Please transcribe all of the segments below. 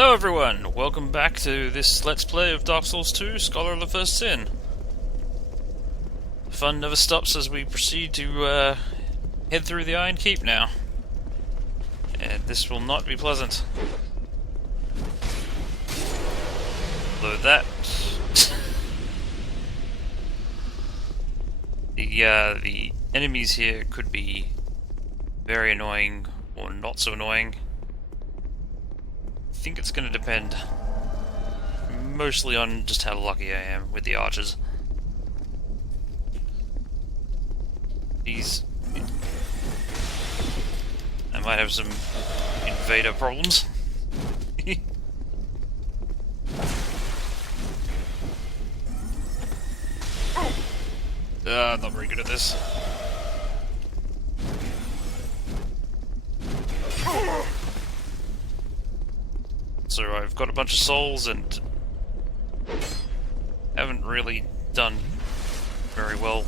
Hello everyone, welcome back to this Let's Play of Dark Souls 2, Scholar of the First Sin. The fun never stops as we proceed to head through the Iron Keep now. And this will not be pleasant. Although that... the enemies here could be very annoying or not so annoying. I think it's going to depend mostly on just how lucky I am with the archers. These... I might have some invader problems. I'm not very good at this. So I've got a bunch of souls and haven't really done very well.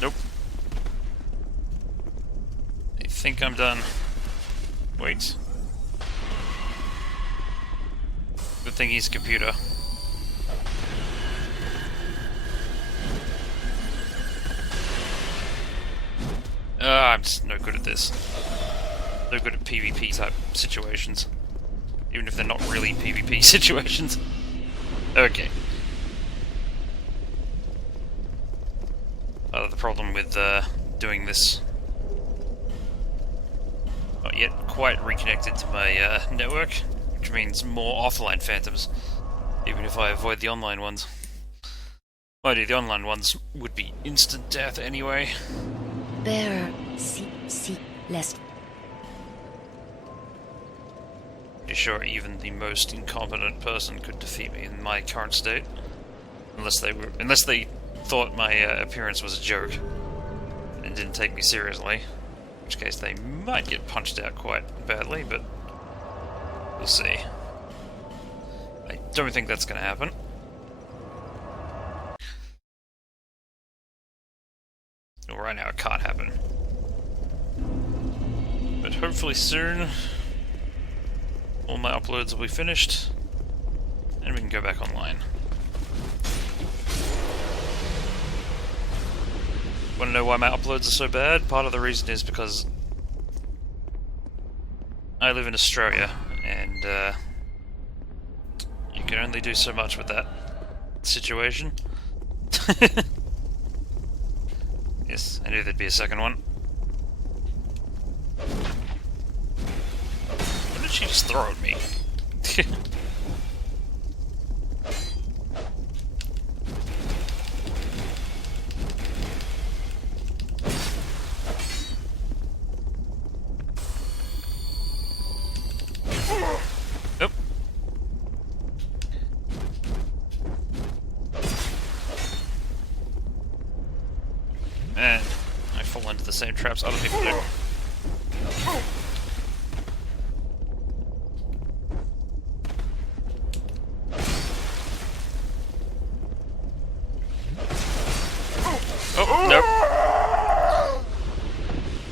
Nope. I think I'm done. Wait. Good thing he's a computer. I'm just no good at this. No good at PvP type situations. Even if they're not really PvP situations. Okay. The problem with doing this... Not yet quite reconnected to my network, which means more offline phantoms, even if I avoid the online ones. Mind you, the online ones would be instant death anyway. Bearer, lest. Pretty sure even the most incompetent person could defeat me in my current state, unless they thought my appearance was a joke and didn't take me seriously. In which case they might get punched out quite badly, but we'll see. I don't think that's going to happen. Well, right now it can't happen. But hopefully soon, all my uploads will be finished, and we can go back online. Want to know why my uploads are so bad? Part of the reason is because I live in Australia, and you can only do so much with that situation. Yes, I knew there'd be a second one. What did she just throw at me? Nope. And I fall into the same traps other people do. Oh, nope.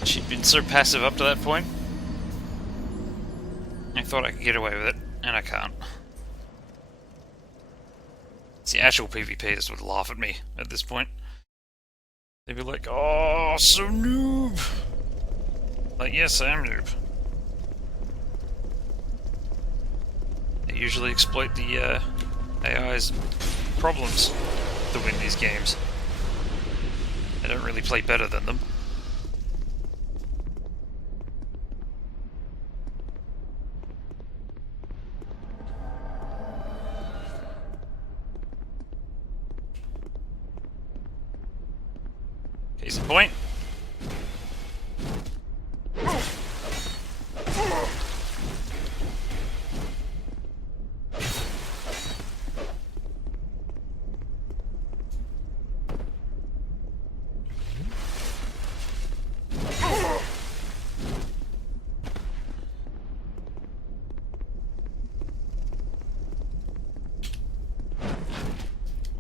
She'd been so passive up to that point. I thought I could get away with it, and I can't. It's the actual PvPers would laugh at me at this point. They'd be like, "Oh, so noob!" Like, yes, I am noob. They usually exploit the AI's problems to win these games. They don't really play better than them. Case in point.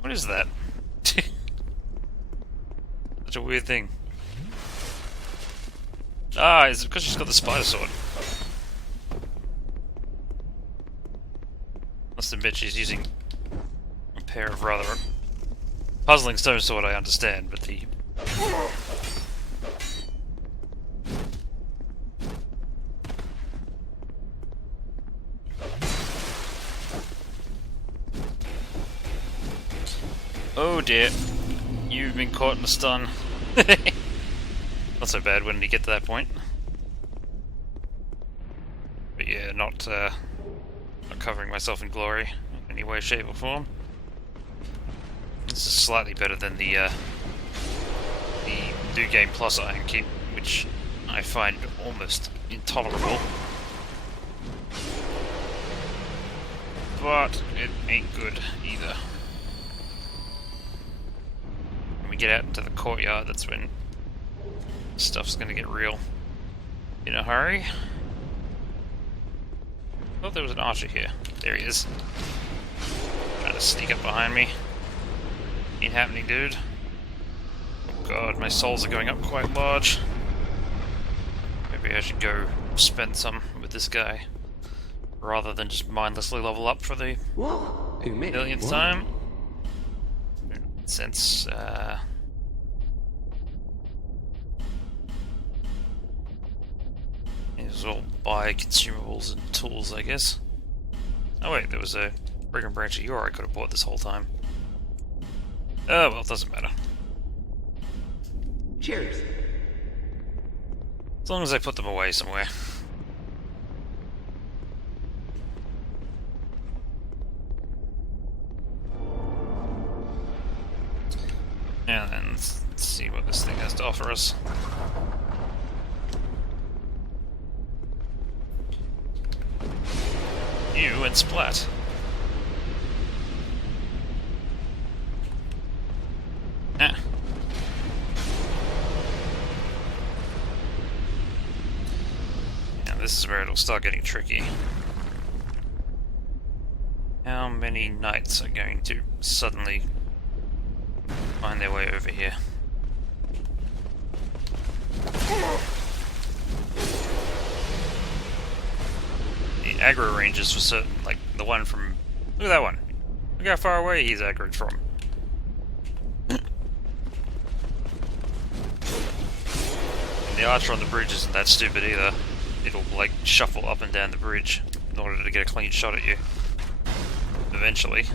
What is that? Such a weird thing. Ah, is it because she's got the spider sword? Must admit she's using a pair of rather puzzling stone sword, I understand, but the... Oh dear, you've been caught in a stun. Not so bad when you get to that point. But yeah, not covering myself in glory in any way, shape or form. This is slightly better than the New Game Plus Iron Keep, which I find almost intolerable. But it ain't good either. When we get out into the courtyard, that's when stuff's gonna get real. In a hurry. I thought there was an archer here. There he is. Trying to sneak up behind me. Ain't happening, dude. Oh god, my souls are going up quite large. Maybe I should go spend some with this guy, rather than just mindlessly level up for the millionth time. Since, It's all buy consumables and tools, I guess. Oh wait, there was a brigand branch of yore I could have bought this whole time. Oh well, it doesn't matter. Cheers. As long as I put them away somewhere. And then let's see what this thing has to offer us. You and Splat. Ah. Now this is where it'll start getting tricky. How many knights are going to suddenly find their way over here? The aggro ranges for certain, like the one from... Look at that one! Look how far away he's aggroed from. And the archer on the bridge isn't that stupid either. It'll, like, shuffle up and down the bridge in order to get a clean shot at you. Eventually.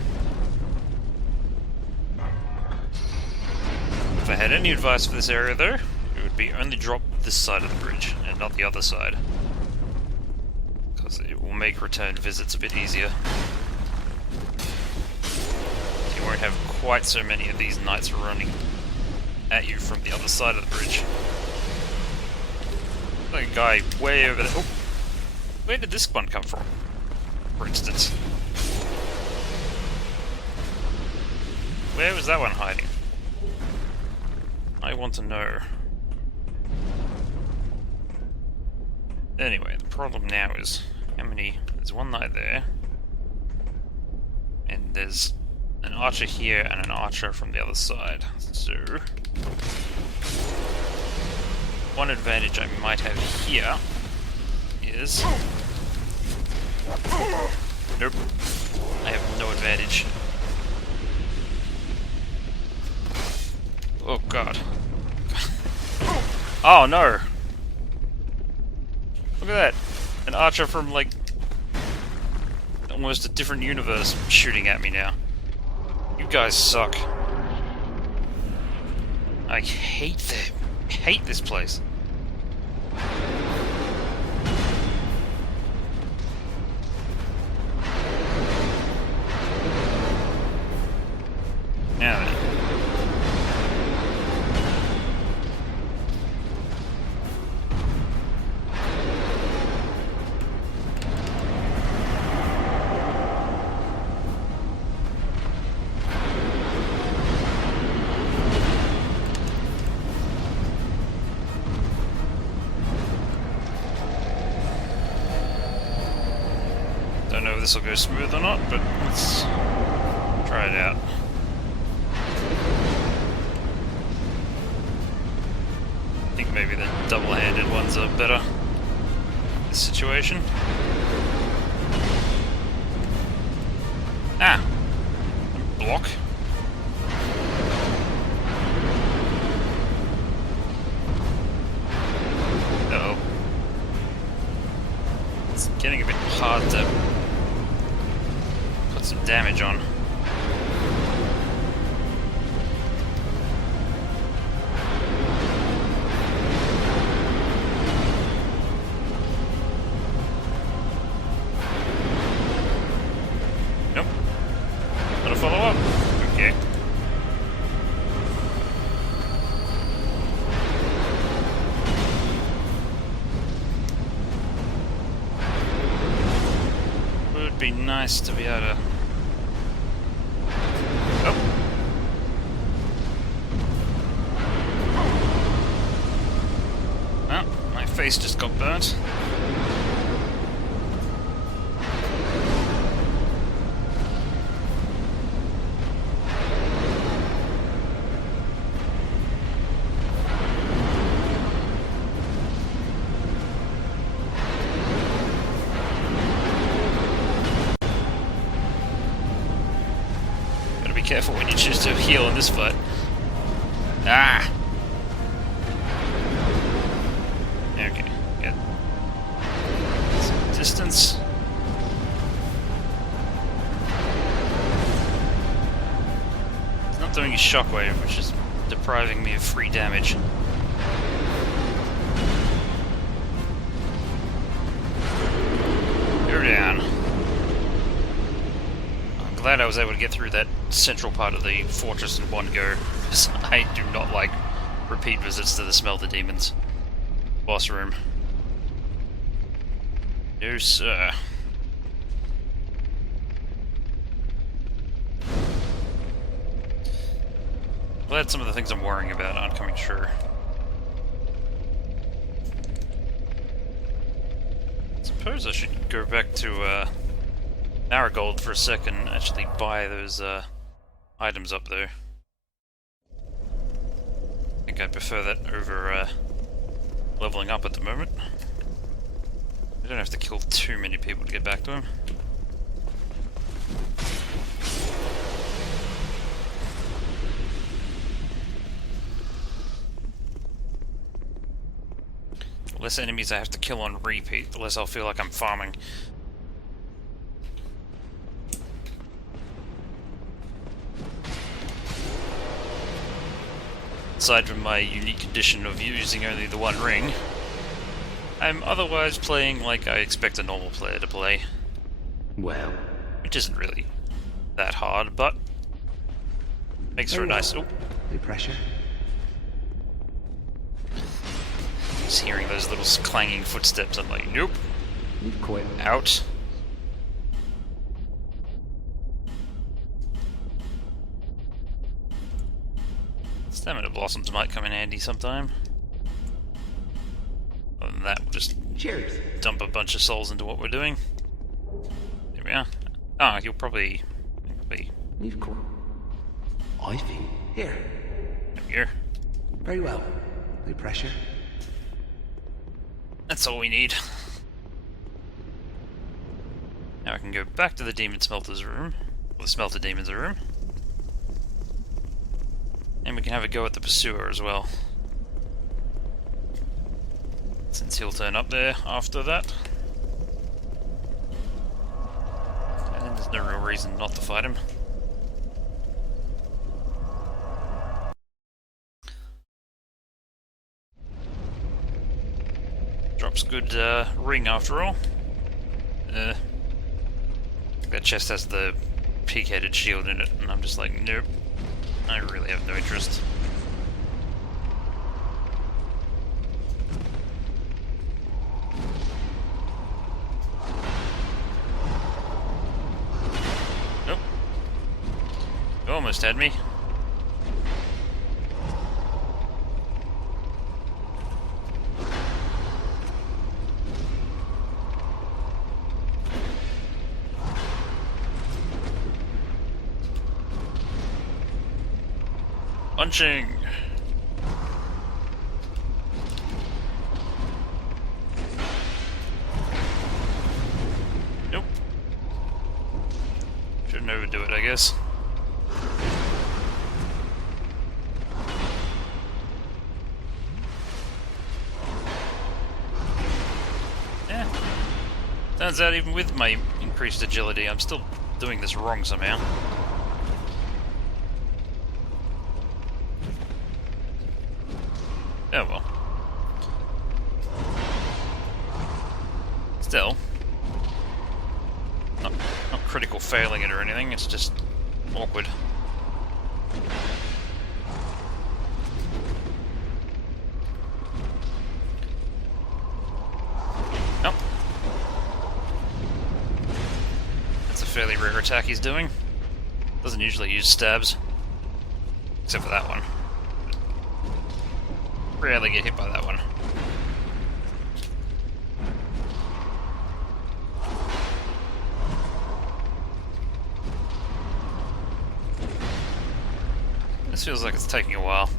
If I had any advice for this area though, it would be only drop this side of the bridge and not the other side. Because it will make return visits a bit easier. You won't have quite so many of these knights running at you from the other side of the bridge. Like a guy way over there. Oh, where did this one come from, for instance? Where was that one hiding? I want to know. Anyway, the problem now is how many... There's one knight there. And there's an archer here and an archer from the other side. So... one advantage I might have here is... Nope. I have no advantage. Oh god. Oh no! Look at that! An archer from, like, almost a different universe shooting at me now. You guys suck. I hate them. I hate this place. Now then. Don't know if this will go smooth or not, but let's try it out. I think maybe the double-handed ones are better. This situation. Ah! Block. Uh-oh. It's getting a bit hard to put some damage on. Nope. Gotta follow up. Okay. Would be nice to be able to... Oh. Well, my face just got burnt. Be careful when you choose to heal in this fight. Ah! Okay, good. Some distance. It's not doing a shockwave, which is depriving me of free damage. Go down. I'm glad I was able to get through that central part of the fortress in one go, because I do not like repeat visits to the Smelter Demons boss room. No sir. Glad some of the things I'm worrying about aren't coming true. Suppose I should go back to Marigold for a second and actually buy those items up there. I think I prefer that over leveling up at the moment. I don't have to kill too many people to get back to him. The less enemies I have to kill on repeat, the less I'll feel like I'm farming. Aside from my unique condition of using only the one ring, I'm otherwise playing like I expect a normal player to play. Well, which isn't really that hard, but makes for a nice... Oh, no pressure. just hearing those little clanging footsteps, I'm like, nope. You've quit. Out. Stamina blossoms might come in handy sometime. Other than that, we'll just Cheers. Dump a bunch of souls into what we're doing. There we are. Ah, you'll probably... You've quit. I think. Here. There we go. Very well. No pressure. That's all we need. Now I can go back to the Demon Smelter's room. Or the Smelter Demon's room. And we can have a go at the Pursuer as well. Since he'll turn up there after that. And then there's no real reason not to fight him. Drops good ring after all. That chest has the pig-headed shield in it, and I'm just like, nope. I really have no interest. Nope. You almost had me. Punching! to do it, I guess. Yeah. Turns out even with my increased agility, I'm still doing this wrong somehow. Oh well. Still. Not critical failing it or anything, it's just awkward. Oh. That's a fairly rare attack he's doing. Doesn't usually use stabs. Except for that one. Rarely get hit by that one. This feels like it's taking a while.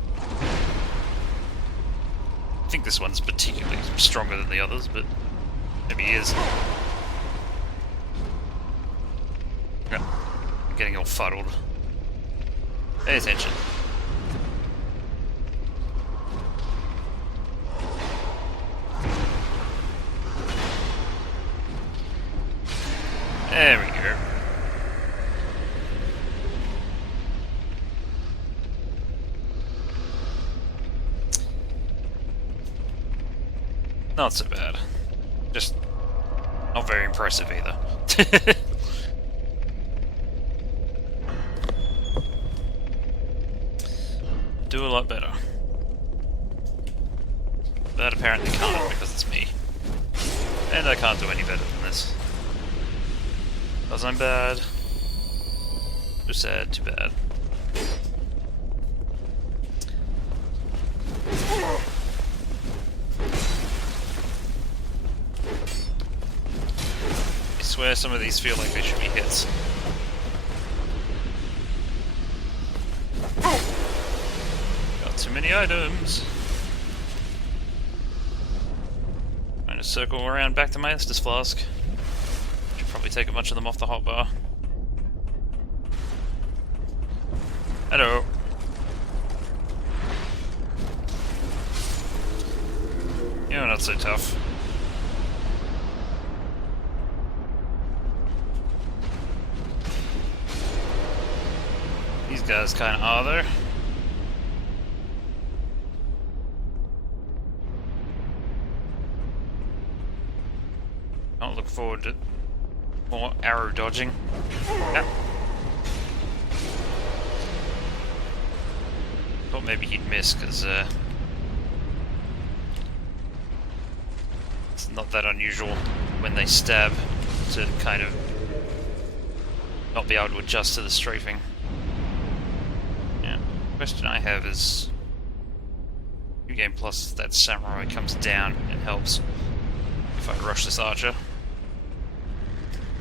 I think this one's particularly stronger than the others, but maybe he is. I'm getting all fuddled. Pay attention. There we go. Not so bad. Just not very impressive either. Do a lot better. That apparently can't because it's me. And I can't do any better than this. Because I'm bad. Too sad, too bad. I swear some of these feel like they should be hits. Got too many items. Trying to circle around back to my Estus flask. Probably take a bunch of them off the hotbar. Hello. You're not so tough. These guys kinda are though. Don't look forward to more arrow dodging. Yeah. Thought maybe he'd miss, because it's not that unusual when they stab to kind of not be able to adjust to the strafing. Yeah. Question I have is, New Game Plus, that samurai comes down and helps if I rush this archer.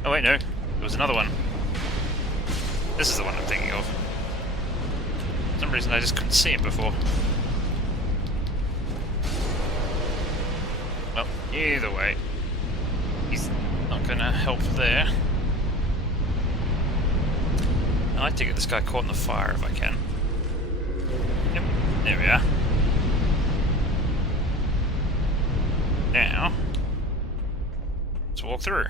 Oh wait, no. There was another one. This is the one I'm thinking of. For some reason I just couldn't see him before. Well, either way, he's not gonna help there. I like to get this guy caught in the fire if I can. Yep, there we are. Now, let's walk through.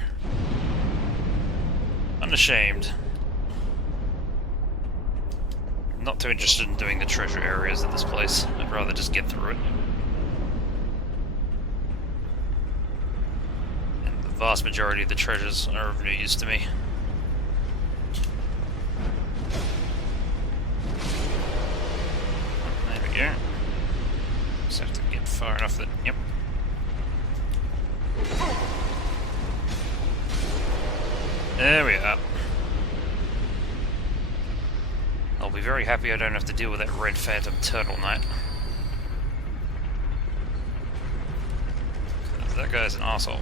Unashamed. Not too interested in doing the treasure areas in this place. I'd rather just get through it. And the vast majority of the treasures are of no use to me. There we go. Just have to get far enough that... Yep. There we are. I'll be very happy I don't have to deal with that red phantom turtle knight. That guy's an asshole.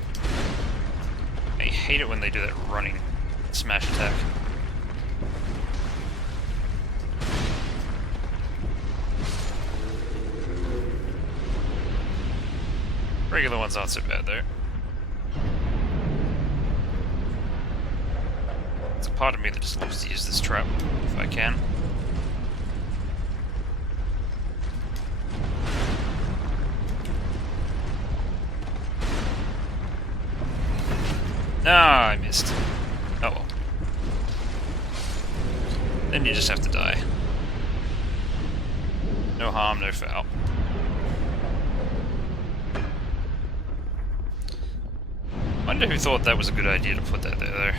I hate it when they do that running smash attack. Regular ones aren't so bad though. There's a part of me that just loves to use this trap, if I can. Ah, I missed. Oh well. Then you just have to die. No harm, no foul. Wonder who thought that was a good idea to put that there.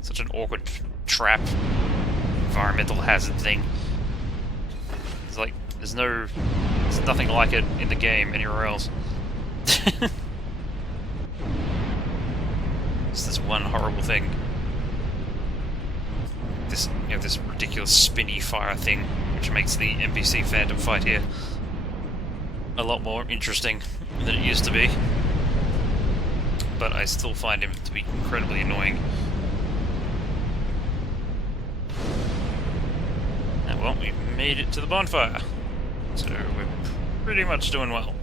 Such an awkward trap, environmental hazard thing. It's like there's nothing like it in the game anywhere else. It's this one horrible thing. This, you know, this ridiculous spinny fire thing, which makes the NPC Phantom fight here a lot more interesting than it used to be. But I still find him to be incredibly annoying. And well, we made it to the bonfire, so we're pretty much doing well.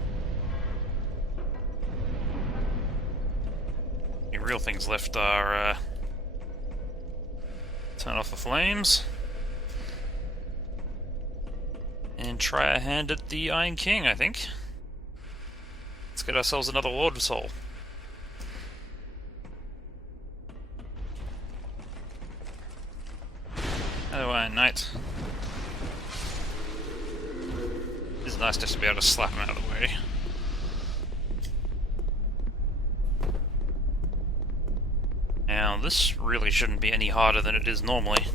The real things left are turn off the flames and try a hand at the Iron King, I think. Let's get ourselves another Lord Soul. Hello, Iron Knight. It's nice just to be able to slap him out of the way. Now, this really shouldn't be any harder than it is normally,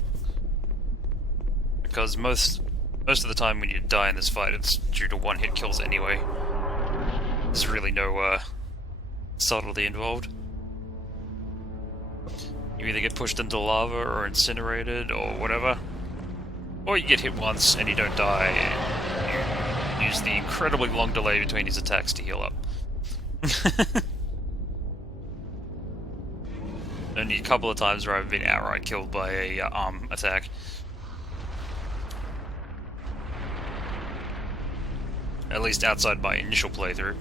because most of the time when you die in this fight, it's due to one-hit kills anyway. There's really no subtlety involved. You either get pushed into lava or incinerated or whatever, or you get hit once and you don't die, and you use the incredibly long delay between his attacks to heal up. Only a couple of times where I've been outright killed by a arm attack. At least outside my initial playthrough.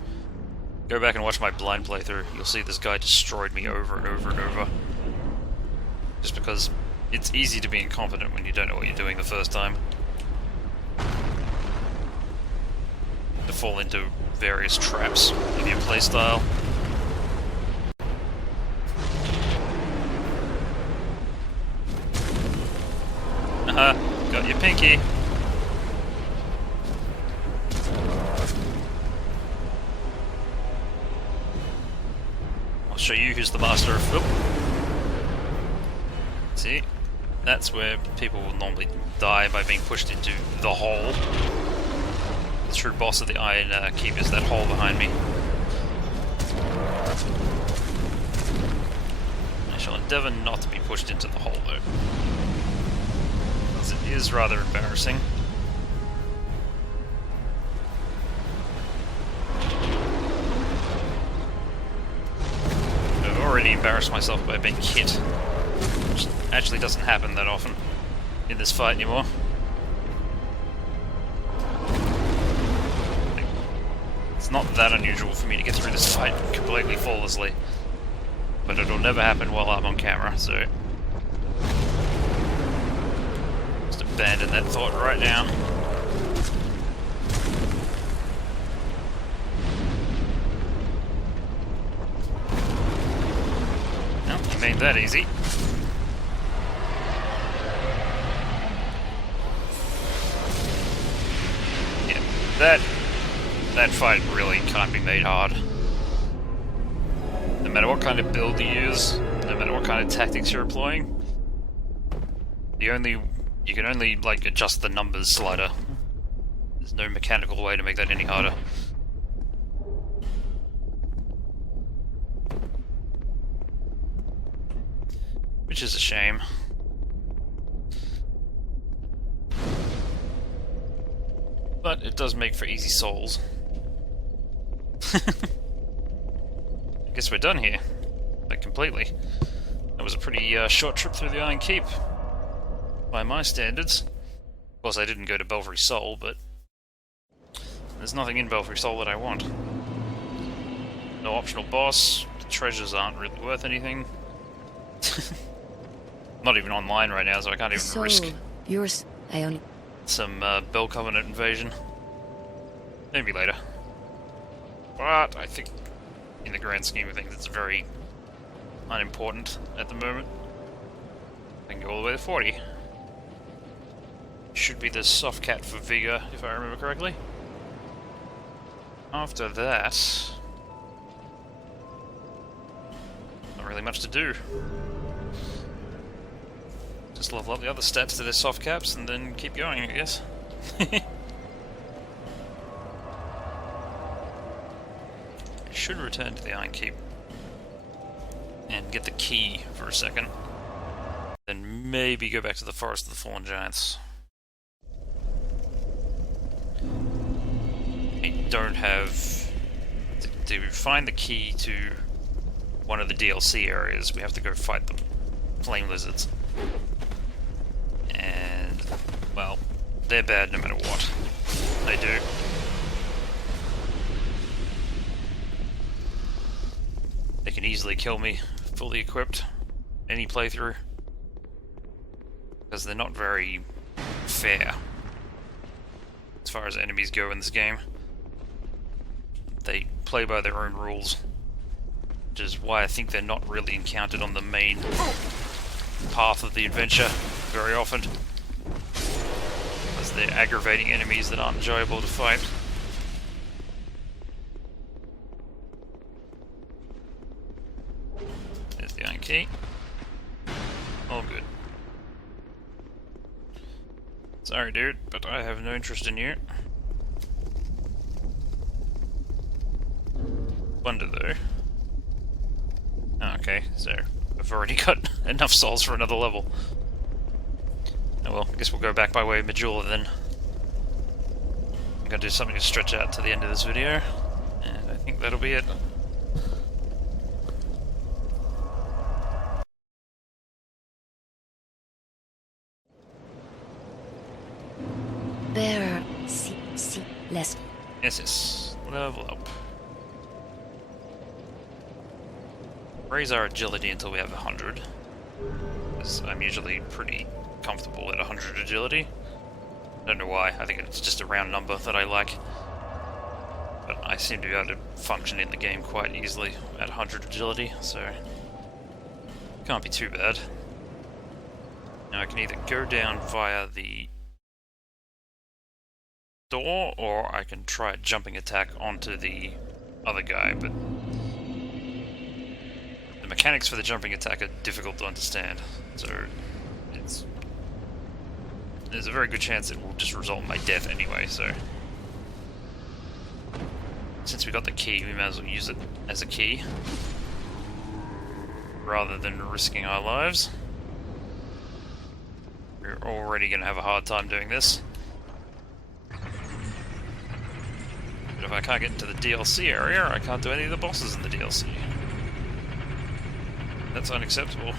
Go back and watch my blind playthrough, you'll see this guy destroyed me over and over and over. Just because it's easy to be incompetent when you don't know what you're doing the first time. To fall into various traps of your playstyle. Got your pinky. I'll show you who's the master of... Oop. See? That's where people will normally die, by being pushed into the hole. The true boss of the Iron Keep is that hole behind me. I shall endeavour not to be pushed into the hole though, because it is rather embarrassing. I've already embarrassed myself by being hit, which actually doesn't happen that often in this fight anymore. It's not that unusual for me to get through this fight completely flawlessly, but it'll never happen while I'm on camera, so just abandon that thought right now. Well, you made that easy. Yeah, that fight really can't be made hard. No matter what kind of build you use, no matter what kind of tactics you're employing, you can only like adjust the numbers slider. There's no mechanical way to make that any harder. Which is a shame. But it does make for easy souls. I guess we're done here. Like, completely. That was a pretty short trip through the Iron Keep, by my standards. Of course, I didn't go to Belfry Sol, but there's nothing in Belfry Sol that I want. No optional boss. The treasures aren't really worth anything. not even online right now, so I can't even So, risk yours, I only... some Bell Covenant invasion. Maybe later. But I think, in the grand scheme of things, it's very unimportant at the moment. I can go all the way to 40. Should be the soft cat for vigor, if I remember correctly. After that, not really much to do. Just level up the other stats to their soft caps and then keep going, I guess. I should return to the Iron Keep and get the key for a second. Then maybe go back to the Forest of the Fallen Giants. I don't have... To find the key to one of the DLC areas, we have to go fight the flame lizards. And, well, they're bad no matter what they do. They can easily kill me, fully equipped, any playthrough. Because they're not very fair as far as enemies go in this game. They play by their own rules, which is why I think they're not really encountered on the main path of the adventure very often, because they're aggravating enemies that aren't enjoyable to fight. There's the iron key. All good. Sorry dude, but I have no interest in you. Wonder though. Oh, okay, so I've already got enough souls for another level. Oh well, I guess we'll go back by way of Majula then. I'm gonna do something to stretch out to the end of this video, and I think that'll be it. There, less. Yes, level up. Raise our agility until we have 100, because I'm usually pretty comfortable at 100 agility. I don't know why, I think it's just a round number that I like. But I seem to be able to function in the game quite easily at 100 agility, so can't be too bad. Now I can either go down via the door, or I can try a jumping attack onto the other guy, but the mechanics for the jumping attack are difficult to understand, so there's a very good chance it will just result in my death anyway, so since we got the key, we might as well use it as a key rather than risking our lives. We're already going to have a hard time doing this. But if I can't get into the DLC area, I can't do any of the bosses in the DLC. That's unacceptable.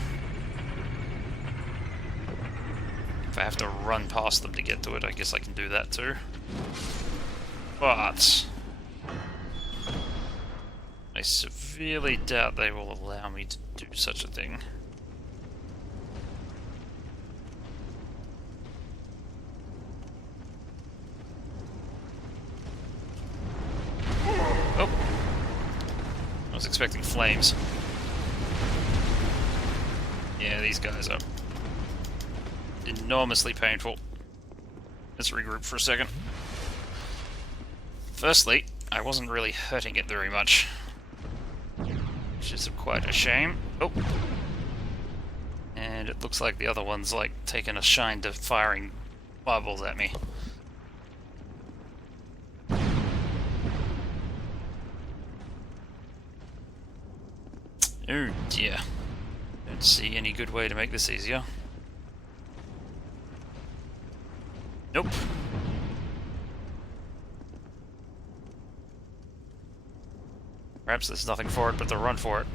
If I have to run past them to get to it, I guess I can do that too. But I severely doubt they will allow me to do such a thing. Oh! I was expecting flames. Yeah, these guys are enormously painful. Let's regroup for a second. Firstly, I wasn't really hurting it very much, which is quite a shame. Oh! And it looks like the other one's like taking a shine to firing fireballs at me. Oh dear. Don't see any good way to make this easier. Nope. Perhaps there's nothing for it but to run for it.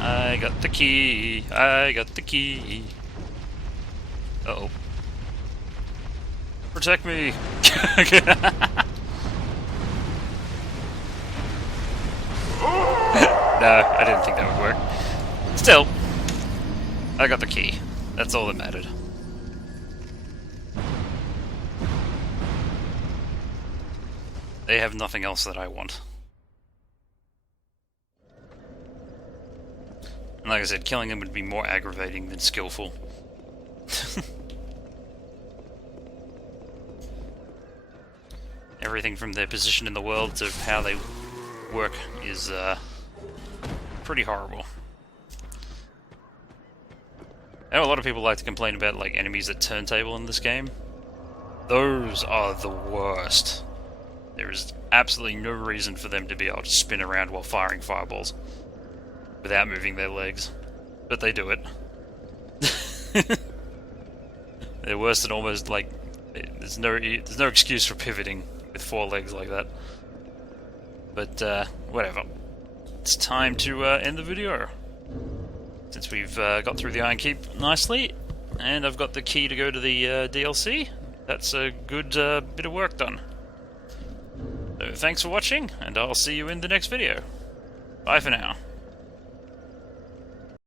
I got the key. I got the key. Uh-oh. Protect me! No, I didn't think that would work. Still, I got the key. That's all that mattered. They have nothing else that I want. And like I said, killing them would be more aggravating than skillful. Everything from their position in the world to how they work is pretty horrible. I know a lot of people like to complain about like enemies at turntable in this game. Those are the worst. There is absolutely no reason for them to be able to spin around while firing fireballs without moving their legs, but they do it. They're worse than almost like there's no excuse for pivoting with 4 legs like that. But whatever. It's time to end the video. Since we've got through the Iron Keep nicely, and I've got the key to go to the DLC, that's a good bit of work done. So thanks for watching, and I'll see you in the next video. Bye for now.